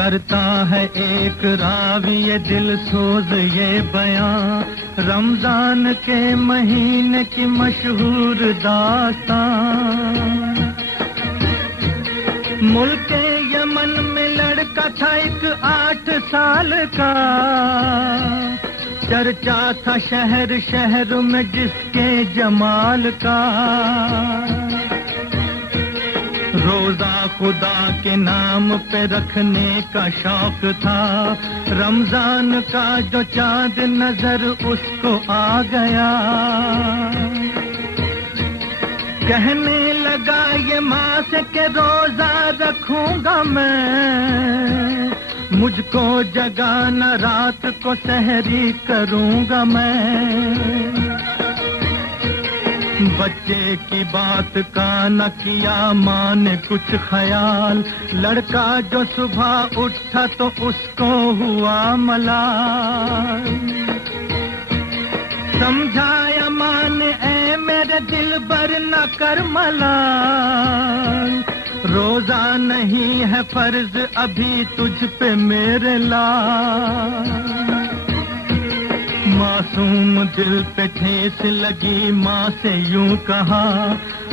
करता है एक रावी ये दिल सोज ये बयां, रमजान के महीने की मशहूर दास्तां। मुल्क यमन में लड़का था एक 8 साल का, चर्चा था शहर शहर में जिसके जमाल का। रोजा खुदा के नाम पे रखने का शौक था, रमजान का जो चांद नजर उसको आ गया। कहने लगा ये माँ से कि रोजा रखूंगा मैं, मुझको जगाना रात को सहरी करूंगा मैं। बच्चे की बात का न किया माँ ने कुछ ख्याल, लड़का जो सुबह उठा तो उसको हुआ मलाल। समझाया माँ ने ऐ मेरे दिल बर न कर मलाल, रोजा नहीं है फर्ज अभी तुझ पे मेरे लाल। मासूम दिल पे ठेस लगी, माँ से यूं कहा,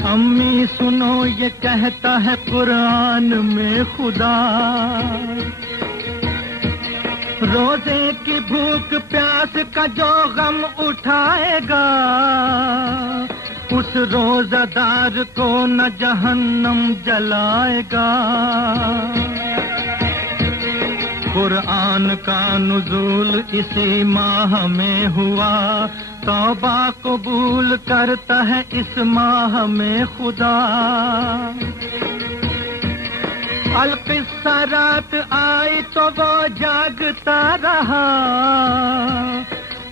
अम्मी सुनो ये कहता है कुरान में खुदा। रोजे की भूख प्यास का जो गम उठाएगा, उस रोजादार को न जहन्नम जलाएगा। कुरान का नुज़ूल इसी माह में हुआ, तौबा कबूल करता है इस माह में खुदा। अलकिस्सा रात आई तो वो जागता रहा,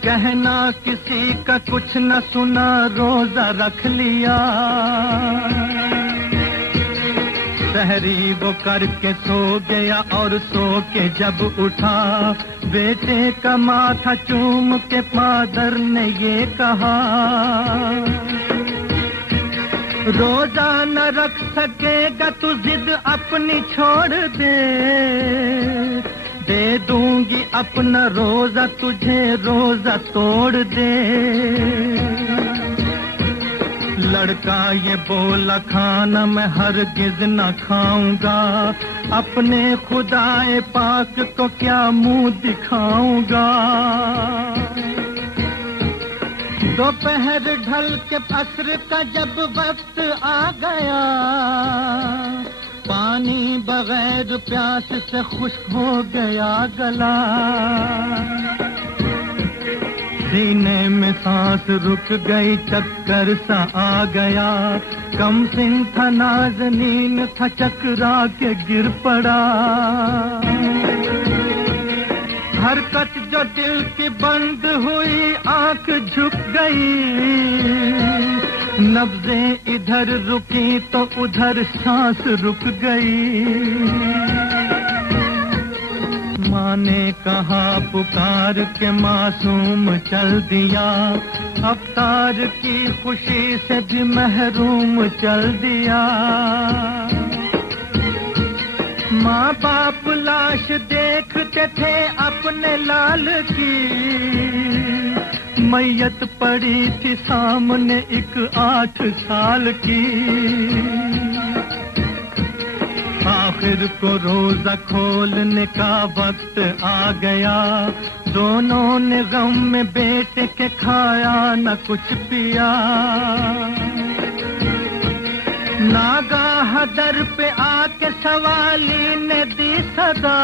कहना किसी का कुछ न सुना रोजा रख लिया। सहरी वो करके सो गया और सो के जब उठा, बेटे का माथा चूम के फादर ने ये कहा, रोजा न रख सकेगा तू जिद अपनी छोड़ दे दूंगी अपना रोजा तुझे रोजा तोड़ दे। लड़का ये बोला खाना मैं हरगिज न खाऊंगा, अपने खुदाए पाक को क्या मुंह दिखाऊंगा। दोपहर ढल के असर का जब वक्त आ गया, पानी बगैर प्यास से खुश्क हो गया गला। सीने में सांस रुक गई चक्कर सा आ गया, कम सिन था नाज़नीन था चकरा के गिर पड़ा। हरकत जो दिल की बंद हुई आंख झुक गई, नब्ज़ें इधर रुकी तो उधर सांस रुक गई। माँ ने कहा पुकार के मासूम चल दिया, अफ्तार की खुशी से भी महरूम चल दिया। माँ बाप लाश देखते थे अपने लाल की, मैयत पड़ी थी सामने एक 8 साल की। आखिर को रोजा खोलने का वक्त आ गया, दोनों ने गम में बेटे के खाया न कुछ पिया। नागाह दर पे आके सवाली ने दी सदा,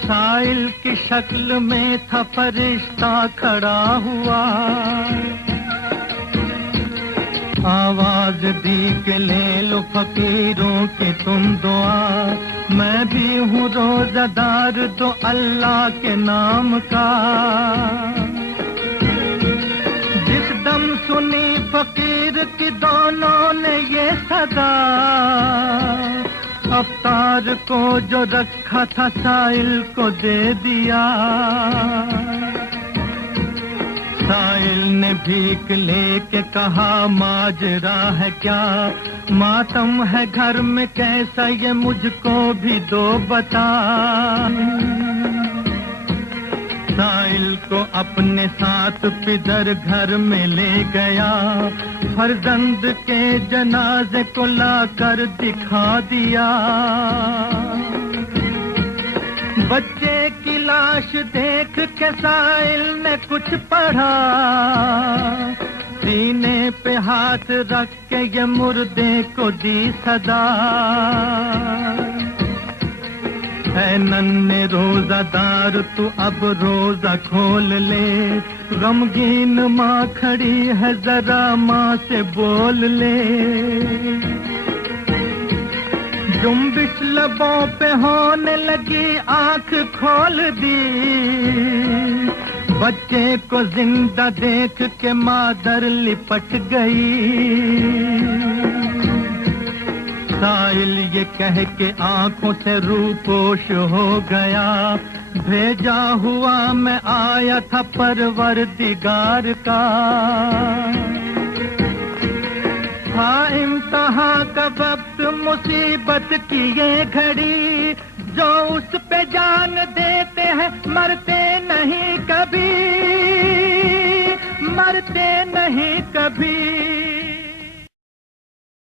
साइल की शक्ल में था फरिश्ता खड़ा हुआ। आवाज दी के ले लो फकीरों की तुम दुआ, मैं भी हूँ रोजादार दो अल्लाह के नाम का। जिस दम सुनी फकीर की दोनों ने ये सदा, अफ्तार को जो रखा था साइल को दे दिया। साइल ने भीख लेके कहा माजरा है क्या, मातम है घर में कैसा ये मुझको भी दो बता। साइल को अपने साथ पिदर घर में ले गया, फर्जंद के जनाजे को लाकर दिखा दिया। बच्चे की लाश देख के साइल ने कुछ पढ़ा, सीने पे हाथ रख के ये मुर्दे को दी सदा। है नन्हे रोजादार तू अब रोजा खोल ले, गमगीन माँ खड़ी है जरा माँ से बोल ले। जुम्बिश लबों पे होने लगी आंख खोल दी, बच्चे को जिंदा देख के मादर लिपट गई। साइल ये कह के आंखों से रूपोश हो गया, भेजा हुआ मैं आया था परवरदिगार का। था इम्तिहान का वक्त मुसीबत की ये घड़ी, जो उस पे जान देते हैं मरते नहीं कभी, मरते नहीं कभी।